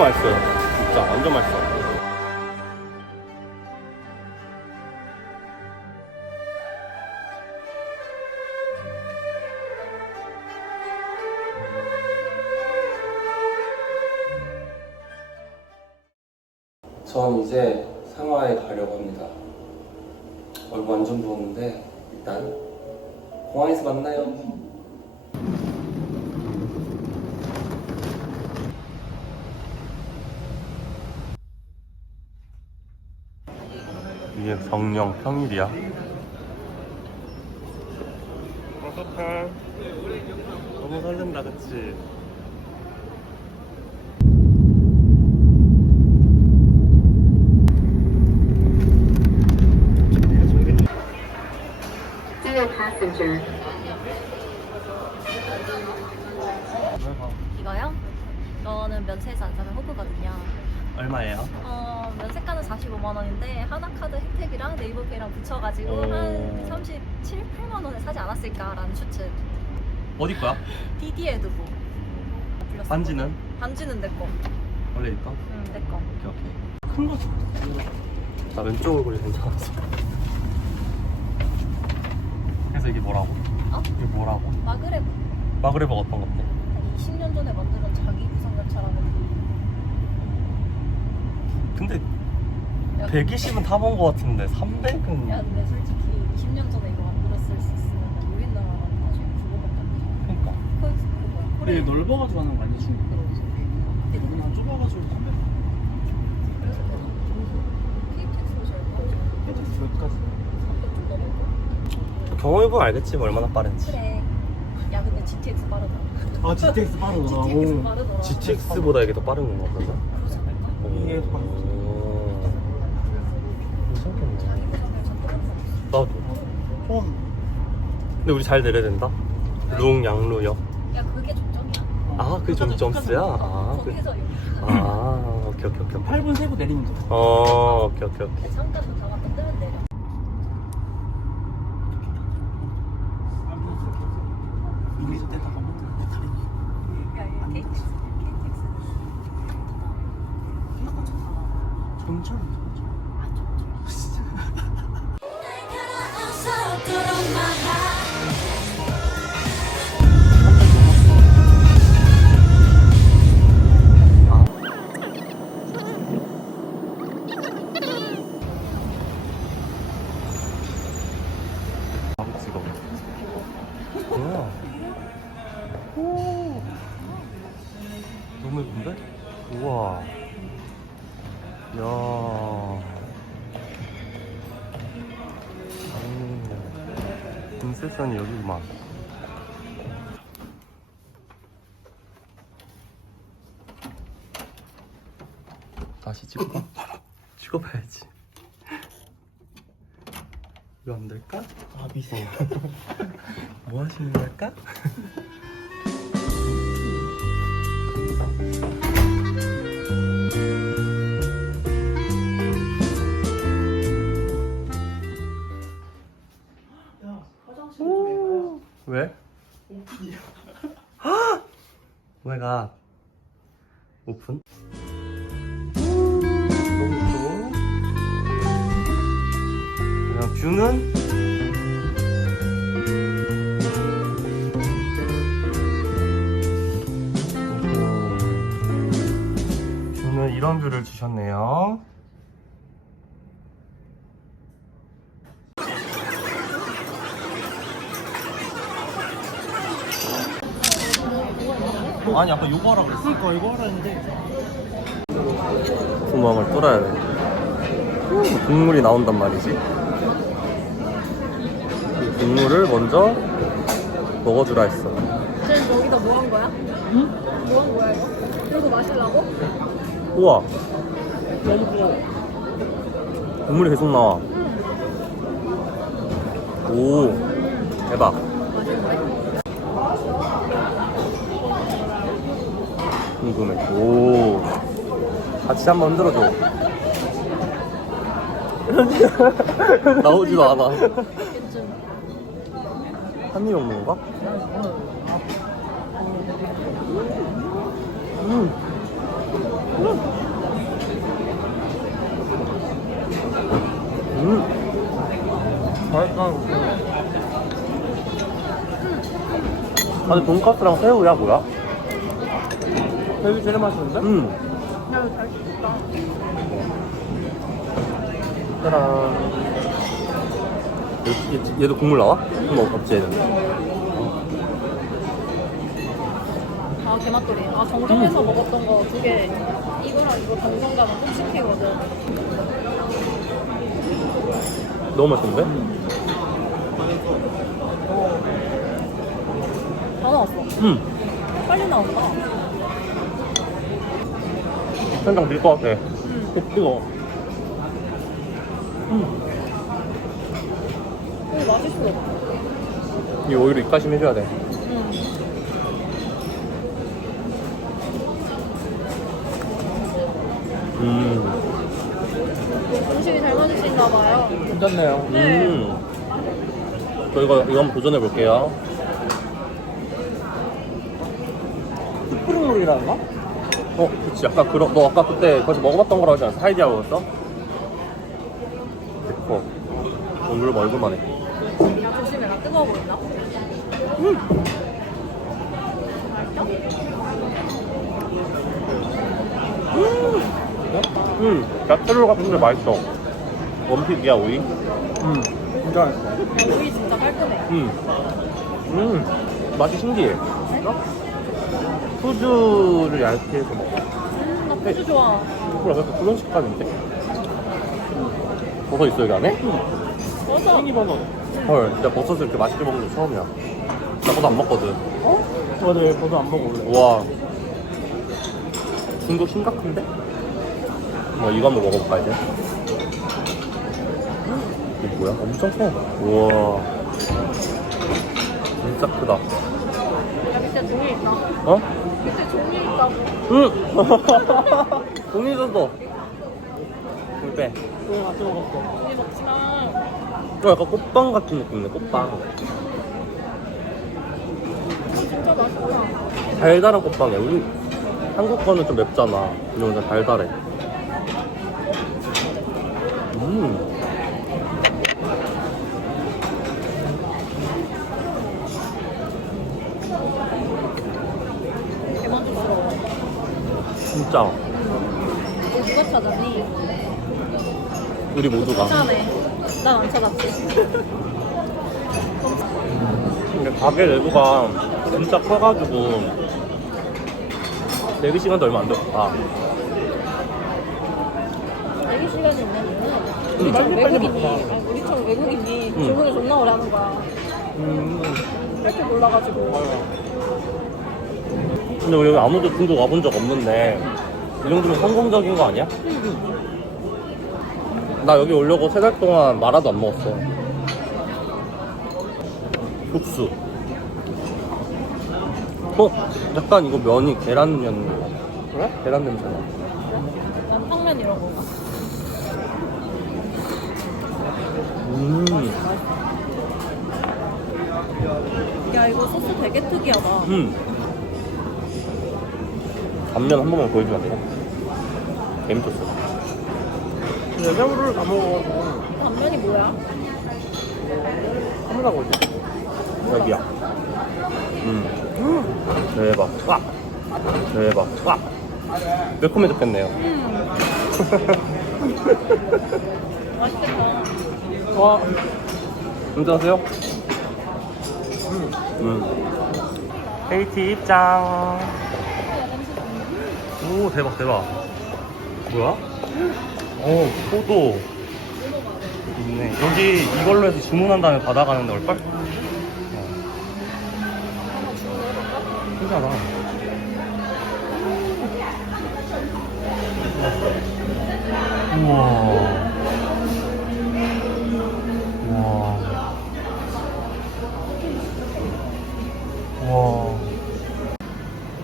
진짜 맛있어요. 진짜 완전 맛있어. 전 이제 상하에 가려고 합니다. 얼굴 완전 부었는데 일단 공항에서 만나요. 정령 평일이야. 어떡해. 너무 설렌다, 그치? Dear passenger, 이거요? 이거는 면세에서 안 사면 호구거든요. 얼마예요? 어, 면세가는 45만 원인데 하나카드 혜택이랑 네이버 페이랑 붙여가지고 오. 한 37, 8만 원에 사지 않았을까라는 추측. 어디 거야? 디디에 두고. 불렀어. 반지는? 반지는 내 거. 원래 있까? 응, 내 거. 오케이 오케이 큰 거지 나 왼쪽 얼굴이 괜찮았어 그래서 이게 뭐라고? 어? 이게 뭐라고? 마그레브. 마그레브 어떤 건데? 한 20년 전에 만든 자기 구성열차라는. 근데 야, 120은 타본 거 같은데 300은 야, 근데 솔직히 20년 전에 이거 만들었을 수 있으면 우리나라는 나중에 그거밖에 안 돼. 그러니까 그, 그거야. 근데 코레일. 넓어가지고 하는 거 많이 중국더라고요. 우리는 좁아가지고 담배 그래서 KTX로 제일 빠르지. 해줬어 여기까지. 경험해보면 알겠지 뭐 얼마나 빠른지 그래. 야 근데 GTX 빠르다. 아 GTX 빠르더라. GTX 오. 빠르더라. GTX보다 이게 더 빠른 건가 그러면? 그러지 않을까? 이게 더 빠른 거지. 오. 괜찮겠네 자기 구성열차 또한 번. 나도 폰. 근데 우리 잘 내려야 된다 룽 양루역 야 그게 종점이야. 아 그게 좀 점수야? 아, 그, 거기서 여기. 아 오케이 오케이 오케이 8분 세고 내리면 돼. 어 오케이 오케이 오케이 잠깐 더 잡았 다시 찍어봐 찍어봐야지 이거 안 될까? 아 미세. 뭐 하시는 걸까? 뷰는 오호. 뷰는 이런 뷰를 주셨네요 아니 아까 요거 하라 그랬어 그러니까 이거 하라는데. 구멍을 뚫어야 돼. 국물이 나온단 말이지. 이 국물을 먼저 먹어주라 했어. 쟤 여기다 뭐 한 거야? 응? 뭐 한 거야 이거? 이거 마시려고? 우와, 너무 부어. 국물이 계속 나와. 오, 대박. 궁금해. 오, 같이 한번 흔들어줘. 나오지도 않아. 한입 먹는 건가? 음. 음. 맛있다. 아니 돈까스랑 새우야 뭐야? 여기 제일 맛있는데? 음. 야잘 씹었다. 짜란. 얘, 얘도 국물 나와? 뭐 없지 얘는. 아 개맛돌이. 아 정점에서 먹었던 거 두 개. 이거랑 이거 정성 가면 꼭 시키거든. 너무 맛있는데? 다 나왔어. 음. 빨리 나온다. 현장 밀것 같아. 음. 어, 뜨거. 이거 맛있어. 이 오히려 입가심 해줘야 돼. 음. 음. 음식이 잘 맞으신가 봐요. 괜찮네요. 네. 음. 저 이거 이거 한번 도전해 볼게요. 푸르물이라나? 어, 그치. 아까 그런 너 아까 그때 거기서 먹어봤던 거라고 하지 않았어? 하이디하고였어? 됐고. 오늘 얼굴만 해. 뜨거워 보인다. 음, 야채롤 같은데 맛있어. 원픽이야 오이. 음. 진짜 맛있어. 야, 오이 진짜 깔끔해. 음, 음, 맛이 신기해. 후주를 얇게 해서 먹어. 음, 나 pu주 좋아. 그래, 약간 그런 식감인데? 버섯 있어 여기 안에? 맞아. 팽이버섯. 헐, 진짜 버섯을 이렇게 맛있게 먹는 거 처음이야. 나 버섯 안 먹거든. 어? 맞아, 얘 저도 안 먹어, 원래. 우와. 중독 심각한데? 뭐 이거 한번 먹어볼까 이제? 이게 뭐야? 엄청 커. 우와. 진짜 크다. 야 밑에 종이 있다. 어? 밑에 종이 있다고. 응! 종이 줬어. 물 빼. 그래, 같이 먹었어. 종이 먹지 마. 이거 약간 꽃빵 같은 느낌이네, 꽃빵. 진짜 맛있다. 달달한 꽃빵이야. 우리 한국 거는 좀 맵잖아. 이건 진짜 달달해. 음. 개만족스러워. 진짜. 이거 누가 찾았니? 우리 모두가. 찾아네. 난 안 찾았지. 근데 가게 내부가 진짜 커가지고 대기 시간도 얼마 안 됐다. 대기 시간이 있는 음. 우리처럼 외국인이. 아니, 우리처럼 외국인이 음. 주문을 존나 오래 하는 거야. 음. 할줄 몰라가지고. 근데 우리 여기 아무도 중국 와본 적 없는데 이 정도면 성공적인 거 아니야? 나 여기 오려고 세 달 동안 마라도 안 먹었어. 국수. 어? 약간 이거 면이 계란면 그래? 계란 냄새나. 난 탕면 이런 거. 음. 야 이거 소스 되게 특이하다. 음. 단면 한 번만 보여주면 안 돼요? 재밌었어. 새우를 다 먹어가지고. 단면이 뭐야? 카메라 거지. 여기야. 음. 대박. 와. 대박. 와. 매콤해졌겠네요. 음. 맛있겠다. 와, 운전하세요? 음. KT 입장. 오, 대박, 대박. 뭐야? 오, 포도. 있네. 여기 이걸로 해서 주문한 다음에 받아가는 데 올걸? 어. 신기하다. 우와. 우와.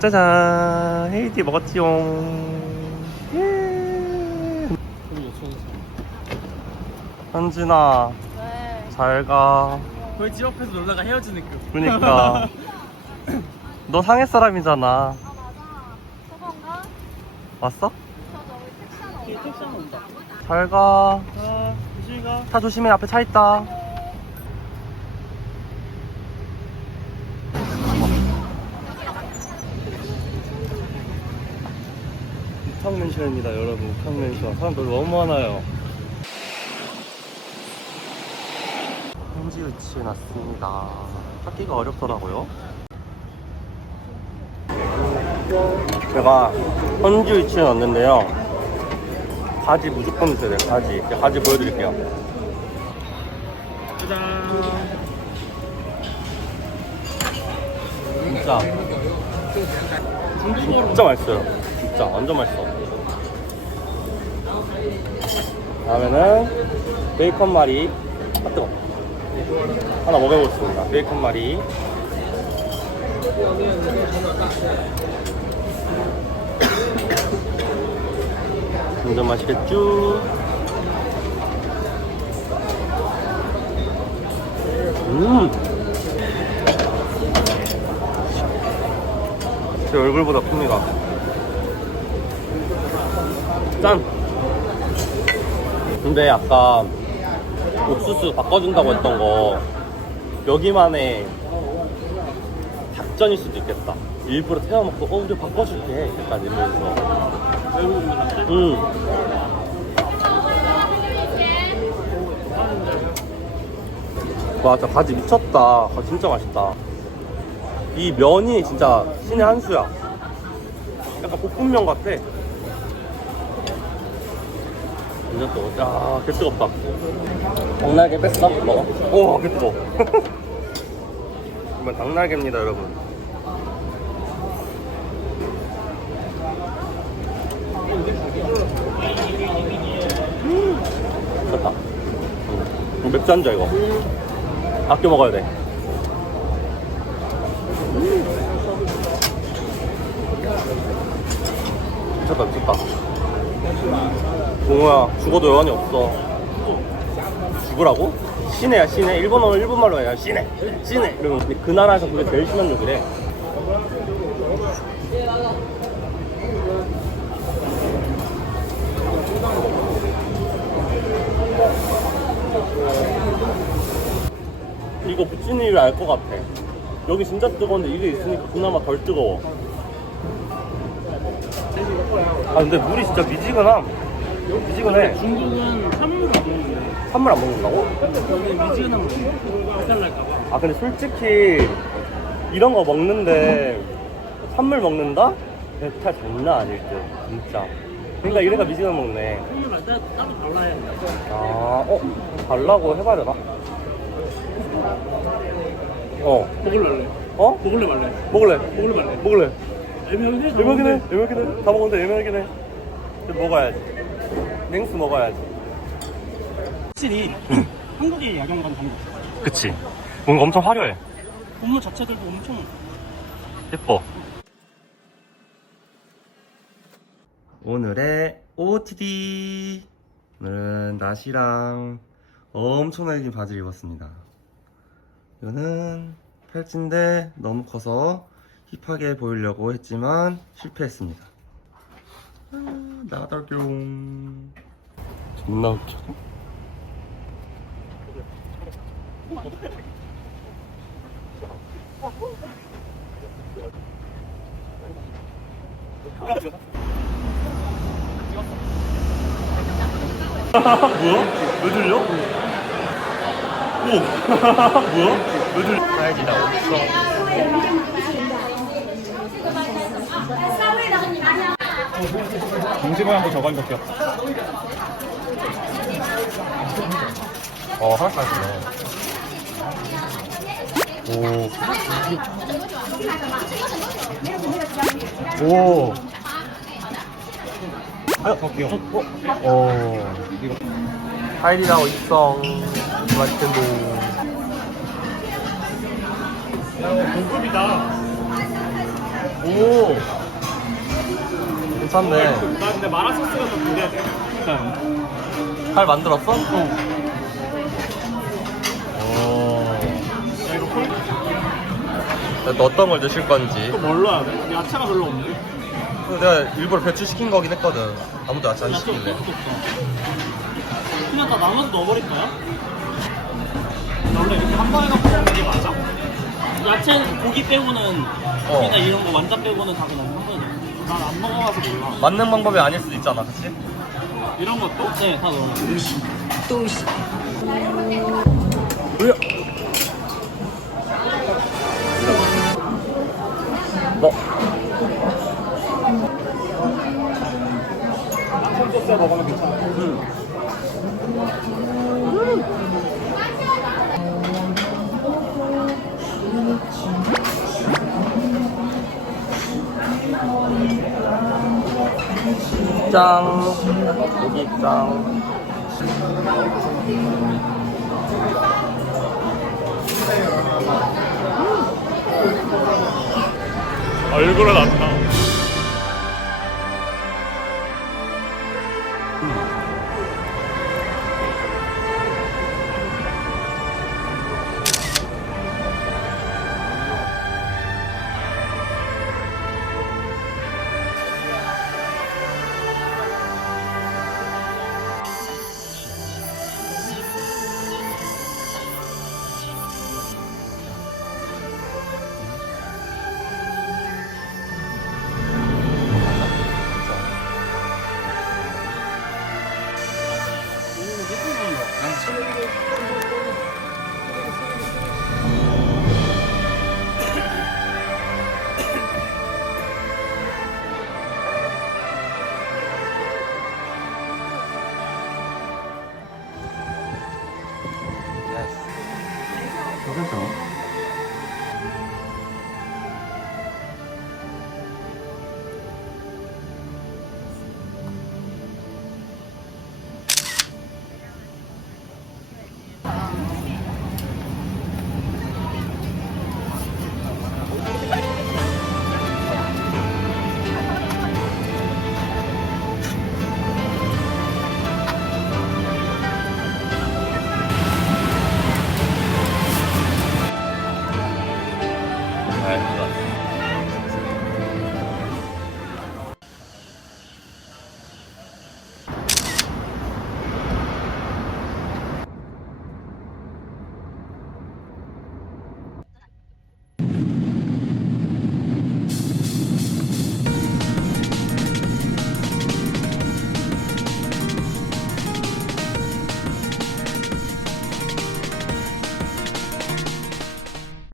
짜잔. 헤이티 먹었지용. 예. 현진아, 네. 잘 가. 거의 집 앞에서 놀다가 헤어지는 그. 그니까. 너 상해 사람이잖아. 아 맞아. 저건가? 왔어? 뒤에 택시 하나 온다. 잘가 아, 조심히 가. 차 조심해 앞에 차 있다 우탕 맨션입니다 여러분 우탕 맨션 사람들 너무 많아요 현지 위치에 났습니다. 찾기가 어렵더라고요. 제가 현지 위치에 왔는데요. 가지 무조건 있어야 돼요 제가 가지 보여드릴게요. 짜잔. 진짜. 진짜 맛있어요. 진짜 완전 맛있어. 다음에는 베이컨 말이 아 뜨거 하나 먹어보겠습니다 베이컨 말이 완전 맛있겠죠 음 제 얼굴보다 큽니다. 짠! 근데 아까 옥수수 바꿔준다고 했던 거 여기만의 작전일 수도 있겠다. 일부러 태워먹고 어 우리 바꿔줄게 약간 이러면서. 음. 와, 진짜 가지 미쳤다. 아, 진짜 맛있다. 이 면이 진짜 신의 한 수야. 약간 볶음면 같아. 또, 야, 개 뜨겁다. 닭날개 뺐어? 먹어. 오, 개 뜨거워. 이건 닭날개입니다, 여러분. 좋다. 응. 이거 맥주 한잔 이거. 아껴 먹어야 돼. 미쳤다 미쳤다. 동호야 죽어도 여한이 없어. 죽으라고? 시내야 시내. 일본어는 일본말로 해야 시내. 시내. 이러면 근데 그 나라에서 그게 제일 심한 욕이래. 이거 이유를 알 것 같아. 여기 진짜 뜨거운데 이게 있으니까 그나마 덜 뜨거워. 아 근데 물이 진짜 미지근함. 미지근해. 중국은 찬물 안 먹는데. 찬물 안 먹는다고? 여기는 미지근한 거. 배탈 날까봐. 아 근데 솔직히 이런 거 먹는데 찬물 먹는다? 배탈 장난 아닐 듯 진짜. 그러니까 이래가 미지근 먹네. 찬물 날때 따로 발라야 돼. 아, 어? 달라고 해봐야 되나? 어, 먹을래? 어? 먹을래 말래? 먹을래? 먹을래 말래? 먹을래? 애매하게 해. 애매하긴 해, 애매하긴 해. 다 먹었는데 애매하긴 해. 근데 먹어야지. 냉수 먹어야지. 확실히 한국의 야경과는 다른 거 같아. 그치. 뭔가 엄청 화려해. 건물 자체들도 엄청 예뻐. 오늘의 OOTD. 오늘은 나시랑 엄청나게 긴 바지를 입었습니다. 이거는 팔찌인데 너무 커서 힙하게 보이려고 했지만 실패했습니다 아, 나다뿅 존나 웃겨 뭐야? 왜 들려? 오! 뭐야? 왜 들려? 아, 사이즈 나 어딨어? 15양도 저거 한 적이 없어. 어, 하나까지 네 오. 오. 아, 어, 귀여워. 어. 이거. 하이리라오 입성. 마이크도. 야, 공급이다. 오. 괜찮네. 나 근데 마라 소스가 더 기대돼. 일단. 잘 만들었어? 어. 야, 이거 콜? 너 어떤 걸 드실 건지. 또 뭘로 해야 돼? 야채가 별로 없네. 내가 일부러 배추 시킨 거긴 했거든. 아무도 야채 안 야채 시킬래. 없어 그냥 다 나눠서 넣어버릴까요? 원래 이렇게 한 번에 넣고 먹는 게 맞아? 야채 고기 빼고는 고기나 이런 거 완자 빼고는 다 그냥 난 안 먹어봐서 몰라 맞는 방법이 아닐 수도 있잖아, 그치? 이런 것도? 네, 다 넣어. 으야. 너. 콘소스 먹으면 괜찮아. 짱. 고기 짱. 얼굴은 안